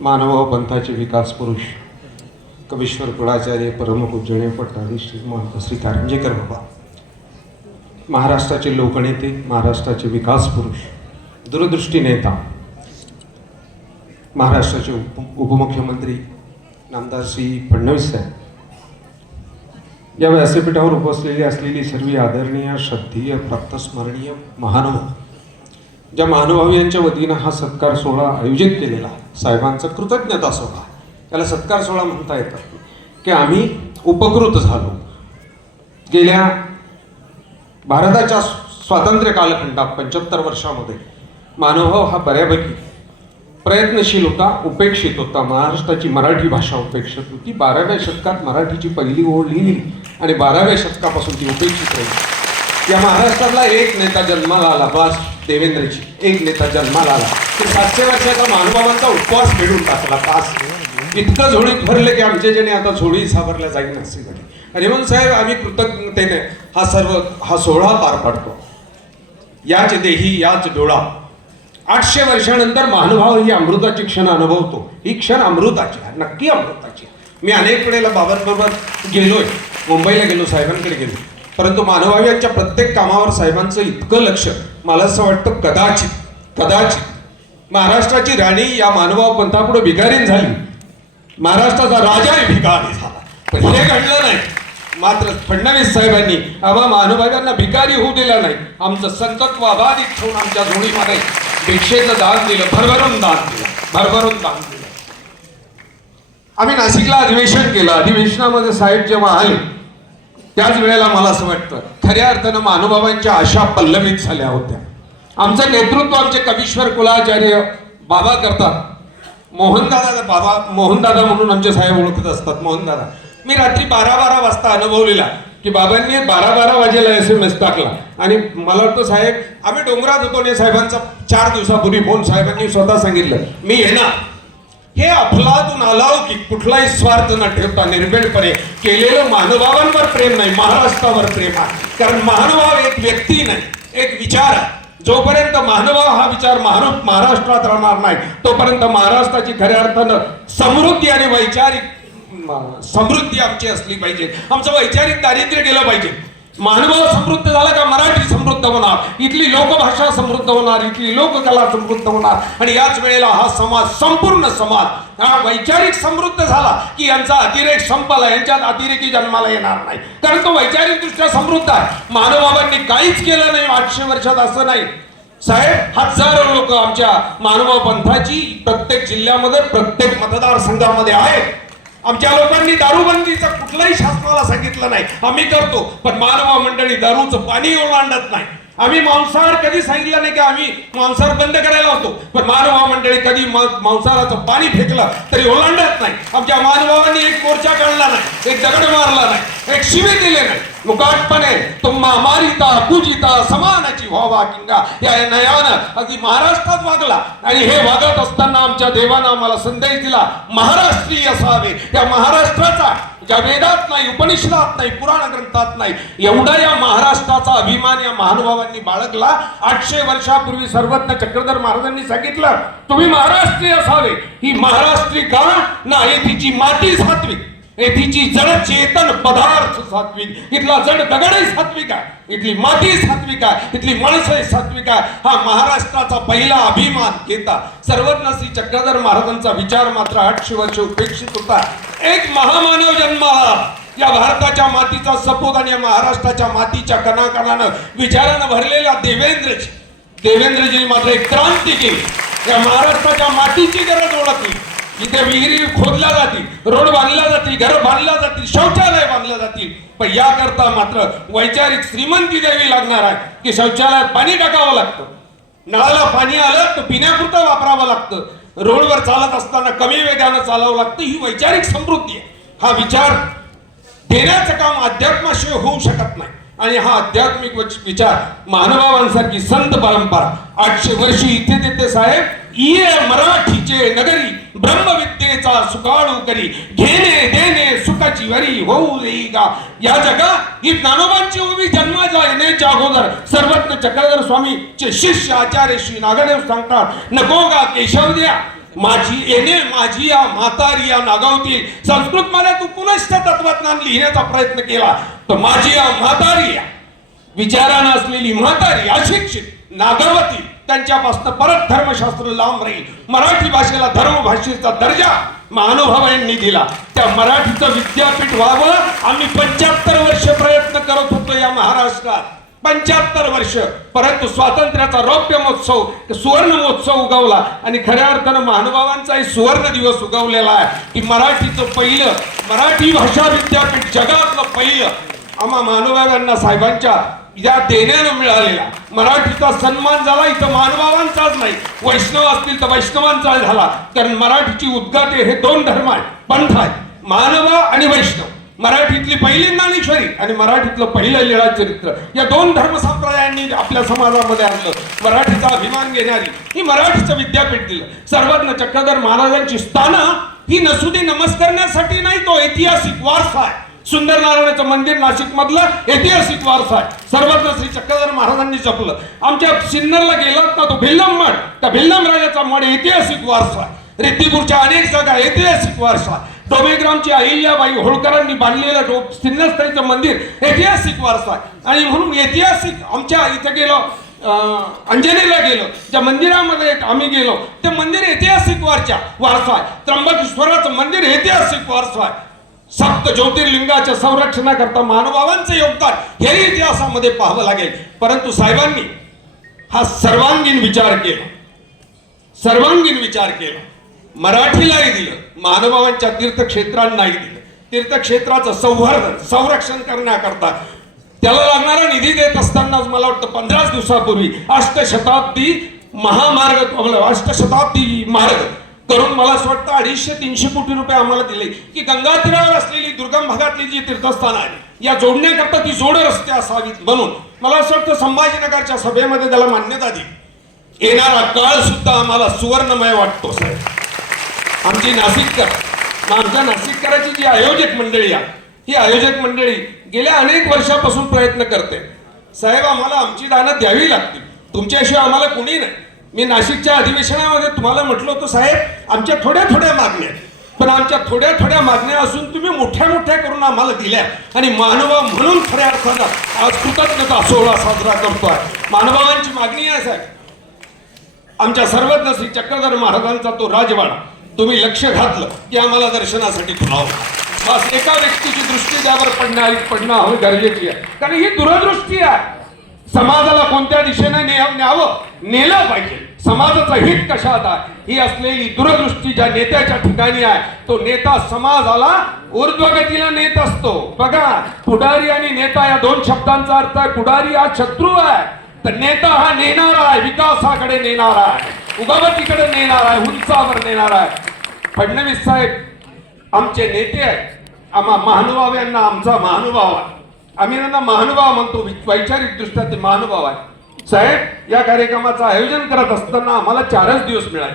मानव पंथाचे विकास पुरुष कवीश्वर कुळाचार्य परमपूजने पट्टाधी श्री महंत श्री कारंजेकर बाबा महाराष्ट्राचे लोकनेते महाराष्ट्राचे विकास पुरुष दूरदृष्टी नेता महाराष्ट्राचे उप उपमुख्यमंत्री नामदार श्री फडणवीस साहेब. या व्यासपीठावर उपसलेली असलेली सर्व आदरणीय श्रद्धेय प्राप्तस्मरणीय महानुभाव ज्या महानुभावी यांच्या वतीनं हा सत्कार सोहळा आयोजित केलेला आहे साहेबांचा कृतज्ञता सोहळा त्याला सत्कार सोहळा म्हणता येतात. की आम्ही उपकृत झालो. गेल्या भारताच्या स्वातंत्र्य कालखंडात पंच्याहत्तर वर्षामध्ये मानवभाव हा बऱ्यापैकी प्रयत्नशील होता उपेक्षित होता. महाराष्ट्राची मराठी भाषा उपेक्षित होती. बाराव्या शतकात मराठीची पहिली ओळ लिहिली आणि बाराव्या शतकापासून ती उपेक्षित राहिली. या महाराष्ट्रातला एक नेता जन्माला आला बास देवेंद्रची एक नेता जन्माला आला. ते सातशे वर्षाचा महानुभावांचा उपवास फेडून टाकला तास इतकं झोळीत भरले की आमच्या ज्याने आता झोळी सावरल्या जाईल असे घडले आणि साहेब आम्ही कृतज्ञतेने हा सर्व हा सोहळा पार पाडतो. याच देही याच डोळा. आठशे वर्षानंतर महानुभाव ही अमृताची क्षण अनुभवतो. ही क्षण अमृताची आहे नक्की अमृताची मी अनेक वेळेला बाबांबरोबर गेलोय. मुंबईला गेलो साहेबांकडे गेलो. परंतु मानवाव्याच्या यांच्या प्रत्येक कामावर साहेबांचं इतकं लक्ष मला असं वाटतं कदाचित कदाचित महाराष्ट्राची राणी या मानवाव पंथापुढे भिकारीन झाली. महाराष्ट्राचा राजाही भिकारी झाला. पण हे घडलं नाही. मात्र फडणवीस साहेबांनी आम्हा महानुभावांना भिकारी होऊ दिला नाही. आमचं संतत्व अबाधित ठेवून आमच्या जोडीमध्ये भिक्षेचं दान दिलं भरभरून दान दिलं भरभरून दान दिलं. आम्ही नाशिकला अधिवेशन केलं. अधिवेशनामध्ये साहेब जेव्हा आले त्याच वेळेला मला असं वाटतं खऱ्या अर्थानं महानुभावांच्या आशा पल्लवित झाल्या होत्या. आमचं नेतृत्व आमचे कवीश्वर कुलाचार्य बाबा करतात. मोहनदादा बाबा मोहनदादा म्हणून आमचे साहेब ओळखत असतात मोहनदादा. मी रात्री बारा बारा वाजता अनुभवलेला की बाबांनी बारा बारा वाजेला एस एम एस टाकला. आणि मला वाटतं साहेब आम्ही डोंगरात होतो आणि साहेबांचा चार दिवसापूर्वी फोन साहेबांनी स्वतः सांगितलं मी येणार. हे अफलातून आलाव की कुठलाही स्वार्थ न ठेवता निर्भेडपणे केलेलं मानवांवर प्रेम नाही महाराष्ट्रावर प्रेम आहे. कारण महानुभाव एक व्यक्ती नाही एक विचार आहे. जोपर्यंत महानुभाव हा विचार महानु महाराष्ट्रात राहणार नाही तोपर्यंत महाराष्ट्राची खऱ्या अर्थानं समृद्धी आणि वैचारिक समृद्धी आमची असली पाहिजे. आमचं वैचारिक दारिद्र्य गेलं पाहिजे. मानवा समृद्ध झाला का मराठी समृद्ध होणार? इथली लोकभाषा समृद्ध होणार इथली लोककला समृद्ध होणार. आणि याच वेळेला हा समाज संपूर्ण समाज हा वैचारिक समृद्ध झाला की यांचा अतिरेक संपला यांच्यात अतिरेकी जन्माला येणार नाही. कारण तो वैचारिकदृष्ट्या समृद्ध आहे. मानवाबांनी काहीच केलं नाही आठशे वर्षात असं नाही. साहेब हजारो लोक आमच्या मानव पंथाची प्रत्येक जिल्ह्यामध्ये प्रत्येक मतदारसंघामध्ये आहेत. आमच्या लोकांनी दारूबंदीचं कुठलंही शासनाला सांगितलं नाही. आम्ही करतो पण मानवा मंडळी दारूचं पाणी ओलांडत नाही. आम्ही मांसाहार कधी सांगितलं नाही की आम्ही मांसाहार बंद करायला होतो. पण मानवा मंडळी कधी मांसाहाराचं पाणी फेकलं तरी ओलांडत नाही. आमच्या मानवांनी एक मोर्चा काढला नाही एक दगड मारला नाही एक शिवे दिले नाही. मुकाटपणे तुम्हा मारिता पूजिता समानाची व्हावा किंगा या नयानं अगदी महाराष्ट्रात वागला. आणि हे वागत असताना आमच्या देवानं आम्हाला संदेश दिला महाराष्ट्रीय असावे. या महाराष्ट्राचा ज्या वेदात नाही उपनिषदात नाही पुराण ग्रंथात नाही एवढा या महाराष्ट्राचा अभिमान या महानुभावांनी बाळगला. आठशे वर्षापूर्वी सर्वज्ञ चक्रधर महाराजांनी सांगितलं तुम्ही महाराष्ट्रीय असावे. ही महाराष्ट्री का नाही तिची माती सात्विक येथीची जड चेतन पदार्थ सात्विक इथला जड दगडही सात्विक आहे इथली माती सात्विक आहे इथली माणसं सात्विक आहे. हा महाराष्ट्राचा पहिला अभिमान घेता सर्वज्ञ श्री चक्रधर महाराजांचा विचार मात्र आठशे वर्ष उपेक्षित होता. एक महामानव जन्माला या भारताच्या मातीचा सपोत आणि या महाराष्ट्राच्या मातीच्या कणाकणानं विचारानं भरलेला देवेंद्रजी. देवेंद्रजी मात्र एक क्रांती केली. या महाराष्ट्राच्या मातीची गरज ओळखली. इथे विहिरी खोदल्या जातील रोड बांधल्या जातील घर बांधल्या जातील शौचालय बांधल्या जातील. पण याकरता मात्र वैचारिक श्रीमंती द्यावी लागणार आहे की शौचालयात पाणी टाकावं लागतं. नळाला पाणी आलं तर पिण्यापुरतं वापरावं लागतं. रोडवर चालत असताना कमी वेगानं चालावं लागतं ही वैचारिक समृद्धी आहे. हा विचार देण्याचं काम अध्यात्माशिवाय होऊ शकत नाही. आणि हा आध्यात्मिक विचार मानवांसारखी संत परंपरा. आठशे वर्षी इथे देते साहेब ये मराठीचे नगरी ब्रह्मविद्येचा सुकाळू करी. घेणे देणे सुखाची वरी होऊ देई का या जगा ही ज्ञानोबांची उभी जन्माला येण्याच्या अगोदर सर्वज्ञ चक्रधर स्वामीचे शिष्य आचार्य श्री नागदेव सांगतात नको गा केशव द्या. माझी येणे माझी या म्हातारी या नागावतील संस्कृत मला तू पुनश्च तत्वज्ञान लिहिण्याचा प्रयत्न केला. तर माझी या म्हातारी या. विचारानं असलेली म्हातारी अशिक्षित नागवती त्यांच्यापासून परत धर्मशास्त्र लांब राहील. मराठी भाषेला धर्मभाषेचा दर्जा महानुभावांनी दिला. त्या मराठीचं विद्यापीठ व्हावं आम्ही पंच्याहत्तर वर्ष प्रयत्न करत होतो या महाराष्ट्रात. पंच्याहत्तर वर्ष. परंतु स्वातंत्र्याचा रौप्य महोत्सव सुवर्ण महोत्सव उगवला. आणि खऱ्या अर्थानं महानुभावांचाही सुवर्ण दिवस उगवलेला आहे. की मराठीचं पहिलं मराठी भाषा विद्यापीठ जगातलं पहिलं. आम्हा महानुभावांना साहेबांच्या या देण्यानं मिळालेला. मराठीचा सन्मान झाला इथं मानवांचाच नाही. वैष्णव असतील तर वैष्णवांचा झाला. कारण मराठीची उद्गाते हे दोन धर्म आहेत. पंथ आहेत. मानव आणि वैष्णव. मराठीतली पहिली ज्ञानेश्वरी आणि मराठीतलं पहिलं लीळा चरित्र. या दोन धर्म संप्रदायांनी आपल्या समाजामध्ये आणलं. मराठीचा अभिमान घेणारी ही मराठीचं विद्यापीठ दिलं. सर्वज्ञ चक्रधर महाराजांची स्थानं ही नसुदी नमस्कारण्यासाठी नाही तो ऐतिहासिक वारसा आहे. सुंदर नारायणाचं मंदिर नाशिक मधलं ऐतिहासिक वारसा आहे. सर्वत्र श्री चक्रधर महाराजांनी जपलं. आमच्या सिन्नरला गेलात ना तो भिल्लम मठ. त्या भिल्लम राजाचा मठ ऐतिहासिक वारसा आहे. रिद्दीपूरच्या अनेक जागा ऐतिहासिक वारसा डोबेग्रामची अहिल्याबाई होळकरांनी बांधलेलं डो सिन्नस्थळीचं मंदिर ऐतिहासिक वारसा आहे. आणि म्हणून ऐतिहासिक आमच्या इथं गेलो अं, अंजनेला गेलो ज्या मंदिरामध्ये आम्ही गेलो ते मंदिर ऐतिहासिक वारच्या वारसा आहे. त्र्यंबकेश्वराचं मंदिर ऐतिहासिक वारसा आहे. सप्त ज्योतिर्लिंगाच्या संरक्षणाकरता मानवांचं योगदान हे इतिहासामध्ये पाहावं लागेल. परंतु साहेबांनी हा सर्वांगीण विचार केला. सर्वांगीण विचार केला. मराठीलाही दिलं. मानवांच्या तीर्थक्षेत्रांनाही दिलं. तीर्थक्षेत्राचं संवर्धन संरक्षण करण्याकरता त्याला लागणारा निधी देत असतानाच मला वाटतं पंधराच दिवसापूर्वी अष्टशताब्दी महामार्ग अष्टशताब्दी मार्ग करून मला असं वाटतं अडीचशे तीनशे कोटी रुपये आम्हाला दिले. की गंगा तीरावर असलेली दुर्गम भागातली जी तीर्थस्थानं आहेत या जोडण्याकरता ती जोड रस्ते असावीत म्हणून मला असं वाटतं संभाजीनगरच्या सभेमध्ये त्याला मान्यता दिली. येणारा काळ सुद्धा आम्हाला सुवर्णमय वाटतो साहेब. आमची नाशिककर आमच्या नाशिककराची जी आयोजक मंडळी आहे ही आयोजक मंडळी गेल्या अनेक वर्षापासून प्रयत्न करते. साहेब आम्हाला आमची दानं द्यावी लागतील. तुमच्याशिवाय आम्हाला कुणी नाही. मी नाशिकच्या अधिवेशनामध्ये तुम्हाला म्हटलं होतं साहेब आमच्या थोड्या थोड्या मागण्या आहेत. पण आमच्या थोड्या थोड्या मागण्या असून तुम्ही मोठ्या मोठ्या करून आम्हाला दिल्या आणि मानवा म्हणून खऱ्या अर्थानं आज कृतज्ञता सोहळा साजरा करतोय. मानवांची मागणी आहे साहेब. आमच्या सर्वज्ञ श्री चक्रधर महाराजांचा तो राजवाडा तुम्ही लक्ष घातलं की आम्हाला दर्शनासाठी बोलावं बस एका व्यक्तीची दृष्टी त्यावर पडणार पडणं हवं गरजेची आहे. कारण ही दूरदृष्टी आहे. समाजाला कोणत्या दिशेने न्यावं? नेलं पाहिजे. समाजाचं हित कशात आहे? ही असलेली दूरदृष्टी ज्या नेत्याच्या ठिकाणी आहे तो नेता समाजाला ऊर्ध्वगतीला नेत असतो. बघा पुढारी आणि नेता या दोन शब्दांचा अर्थ आहे पुढारी हा शत्रू आहे. तर नेता हा नेणारा आहे विकासाकडे नेणारा आहे. उगावतीकडे नेणारा आहे उंचावर नेणारा आहे. फडणवीस साहेब आमचे नेते आहेत. आम्हा महानुभाव यांना आमचा महानुभाव आहे. आम्ही त्यांना महानुभाव म्हणतो. वैचारिक दृष्ट्या ते महानुभाव आहे साहेब या कार्यक्रमाचं आयोजन करत असताना आम्हाला चारच दिवस मिळाले.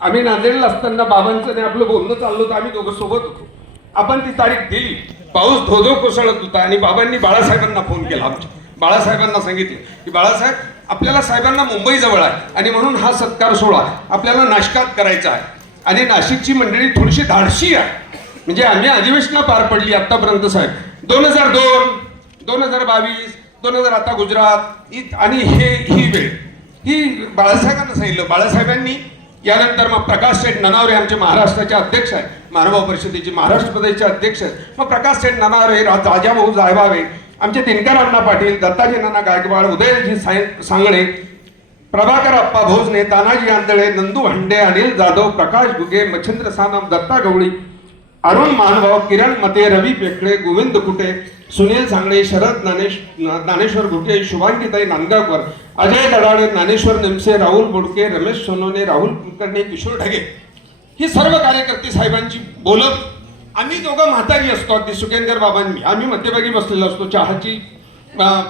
आम्ही नांदेडला असताना बाबांचं आणि आपलं बोलणं चाललो तर आम्ही दोघं सोबत होतो. आपण ती तारीख दिली. पाऊस धोधो कोसळत होता आणि बाबांनी बाळासाहेबांना फोन केला आमच्या. बाळासाहेबांना सांगितलं की बाळासाहेब आपल्याला साहेबांना मुंबई जवळ आहे आणि म्हणून हा सत्कार सोहळा आपल्याला नाशकात करायचा आहे. आणि नाशिकची मंडळी थोडीशी धाडशी आहे. म्हणजे आम्ही अधिवेशनं पार पडली आत्तापर्यंत साहेब. दोन हजार दोन दोन हजार बावीस दोन हजार आता गुजरात आणि हे ही वेळ. ही बाळासाहेबांना सांगितलं. बाळासाहेबांनी यानंतर मग प्रकाश शेठ ननावरे आमचे महाराष्ट्राचे अध्यक्ष आहेत. मानव परिषदेचे महाराष्ट्र प्रदेशचे अध्यक्ष आहेत. मग प्रकाश शेठ ननावरे राजा राजाभाऊ जायभावे आमचे दिनकर अण्णा पाटील दत्ताजी नाना गायकवाड उदयजी साय- सांगळे प्रभाकर अप्पा भोजने तानाजी आंधळे नंदू भांडे अनिल जाधव प्रकाश गुगे मच्छिंद्र सानम दत्ता गवळी अरुण मानभाव किरण मते रवी पेकडे गोविंद कुटे सुनील सांगळे शरद ज्ञानेश ज्ञानेश्वर घुटे शुभांगीताई नांदगावकर अजय दडाळे ज्ञानेश्वर निमसे राहुल बोडके रमेश सोनवणे राहुल कुलकर्णी किशोर ढगे. ही सर्व कार्यकर्ते साहेबांची बोलत आम्ही दोघं म्हातारी असतो. अगदी सुकेंदर बाबांनी. आम्ही मध्यभागी बसलेलो असतो. चहाची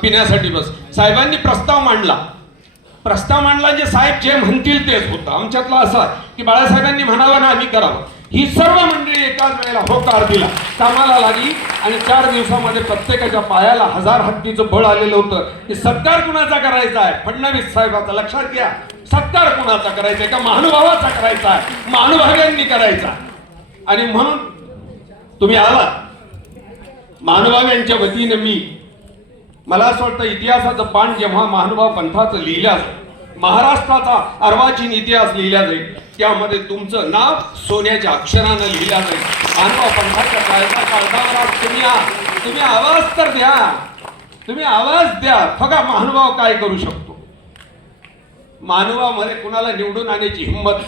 पिण्यासाठी बस. साहेबांनी प्रस्ताव मांडला. प्रस्ताव मांडला जे साहेब जे म्हणतील तेच होतं. आमच्यातलं असा की बाळासाहेबांनी म्हणावं ना आम्ही करावं. ही सर्व मंडळी एकाच वेळेला होकार दिला कामाला लागली आणि चार दिवसामध्ये प्रत्येकाच्या पायाला हजार हत्तीचं बळ आलेलं होतं. की सत्कार कुणाचा करायचा आहे? फडणवीस साहेबाचा. लक्षात घ्या. सत्कार कुणाचा करायचा आहे? का महानुभावाचा करायचा आहे? महानुभाव्यांनी करायचा. आणि म्हणून तुम्ही आला महानुभाव यांच्या वतीनं मी मला असं वाटतं इतिहासाचं पान जेव्हा महानुभाव पंथाचं लिहिलं जाईल महाराष्ट्राचा अर्वाचीन इतिहास लिहिला जाईल. त्यामध्ये तुमचं नाव सोन्याच्या अक्षरानं लिहिलं जाईल. मानवा पंथाच्या कायदा काळजावर आज तुम्ही तुम्ही आवाज तर द्या. तुम्ही आवाज द्या. बघा महानुभाव काय करू शकतो. मानवामध्ये कुणाला निवडून आणण्याची हिंमत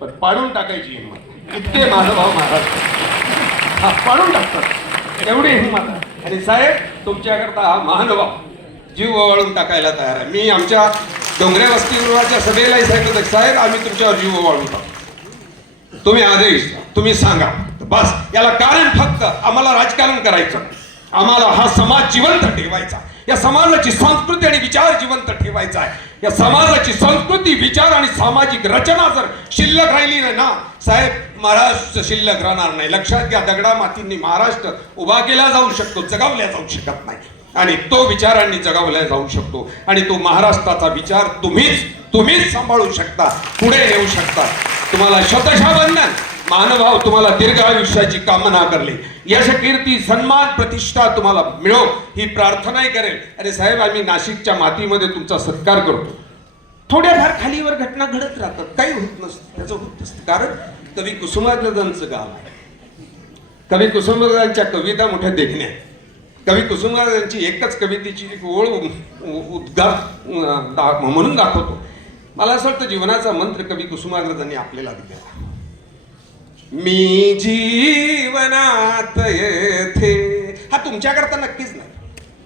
पण पाडून टाकायची हिंमत. इतके महानुभाव महाराष्ट्र हा पाडून टाकतात. एवढी हिंमत आहे. आणि साहेब तुमच्याकरता हा महानुभाव. जीव ओवाळून टाकायला तयार आहे. मी आमच्या डोंगऱ्या वस्तीगृहाच्या सभेलाही सांगितलं साहेब आम्ही तुमच्यावर जीव ओवाळून तुम्ही आदेश तुम्ही सांगा. बस याला कारण फक्त आम्हाला राजकारण करायचं. आम्हाला हा समाज जिवंत ठेवायचा. या समाजाची संस्कृती आणि विचार जिवंत ठेवायचा आहे. या समाजाची संस्कृती विचार आणि सामाजिक रचना जर शिल्लक राहिली नाही ना साहेब महाराष्ट्र शिल्लक राहणार नाही. लक्षात घ्या दगडा मातींनी महाराष्ट्र उभा केला जाऊ शकतो जगावल्या जाऊ शकत नाही. आणि तो विचारांनी जगावल्या जाऊ शकतो. आणि तो महाराष्ट्राचा विचार तुम्हीच तुम्हीच सांभाळू शकता. पुढे नेऊ शकता. तुम्हाला शतशा बंधन मानभाव तुम्हाला दीर्घ आयुष्याची कामना करले. यश कीर्ती सन्मान प्रतिष्ठा तुम्हाला मिळो ही प्रार्थनाही करेल. अरे साहेब आम्ही नाशिकच्या मातीमध्ये तुमचा सत्कार करतो. थोड्याफार खालीवर घटना घडत राहतात. काही होत नसतं. त्याचं होत नसतं. कारण कवी कुसुमाग्रजांचं गाव आहे. कवी कुसुमाग्रजांच्या कविता मोठ्या देखण्या कवी कवी यांची एकच कवितेची ओळ उद्गार दा- म्हणून दाखवतो. मला असं वाटतं जीवनाचा मंत्र कवी कुसुमाग्रजांनी आपल्याला दिलेला मी जीवनात येथे हा तुमच्याकरता नक्कीच नाही.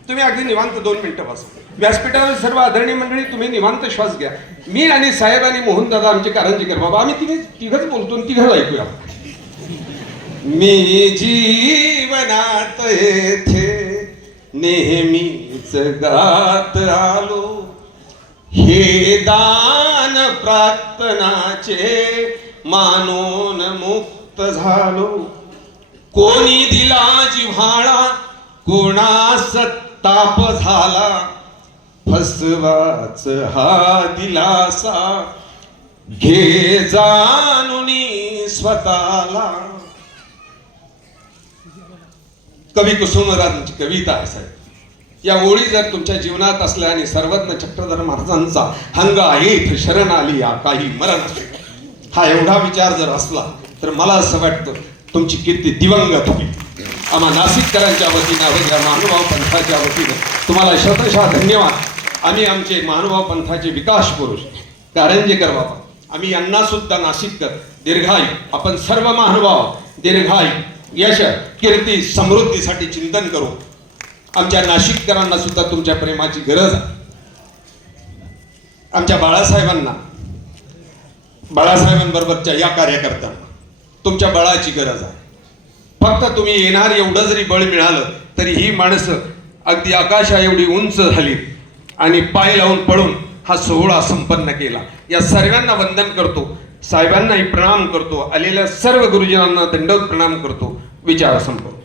तुम्ही अगदी निवांत दोन मिनिटं बसा. व्यासपीठावर सर्व आदरणीय मंडळी तुम्ही निवांत श्वास घ्या. मी आणि साहेब आणि मोहन दादा आमचे कारंजीकर बाबा आम्ही तिघे तिघच बोलतो तिघं तिघच ऐकूया. मी जीवनात येथे नेहमीच गात आलो. हे दान प्रार्थनाचे मानून मुक्त झालो. कोणी दिला जिव्हाळा कोणास ताप झाला. फसवाच हा दिलासा घे जाणुनी स्वतःला. कवी कुसुमराजांची कविता आहे साहेब. या ओळी जर तुमच्या जीवनात असल्या आणि सर्वज्ञ चक्रधर महाराजांचा हंगा येथ शरण आली या काही मरण असे हा एवढा विचार जर असला तर मला असं वाटतं तुमची कीर्ती दिवंगत होईल. आम्हा नाशिककरांच्या वतीनं व या महानुभाव पंथाच्या वतीनं तुम्हाला शतशः धन्यवाद. आम्ही आमचे महानुभाव पंथाचे विकास पुरुष. कारंजेकर बाबा आम्ही यांना सुद्धा नाशिककर दीर्घायू. आपण सर्व महानुभाव दीर्घायू. यश. कीर्ती समृद्धीसाठी चिंतन करू. आमच्या नाशिककरांना सुद्धा तुमच्या प्रेमाची गरज आहे. आमच्या बाळासाहेबांना बाळासाहेबांबरोबरच्या या कार्यकर्त्यांना तुमच्या बळाची गरज आहे. फक्त तुम्ही येणार एवढं जरी बळ मिळालं तरी ही माणसं अगदी आकाशा एवढी उंच झाली आणि पाय लावून पळून हा सोहळा संपन्न केला. या सर्वांना वंदन करतो. साहेबांनाही प्रणाम करतो. आलेल्या सर्व गुरुजनांना दंडवत प्रणाम करतो. विचार संपवतो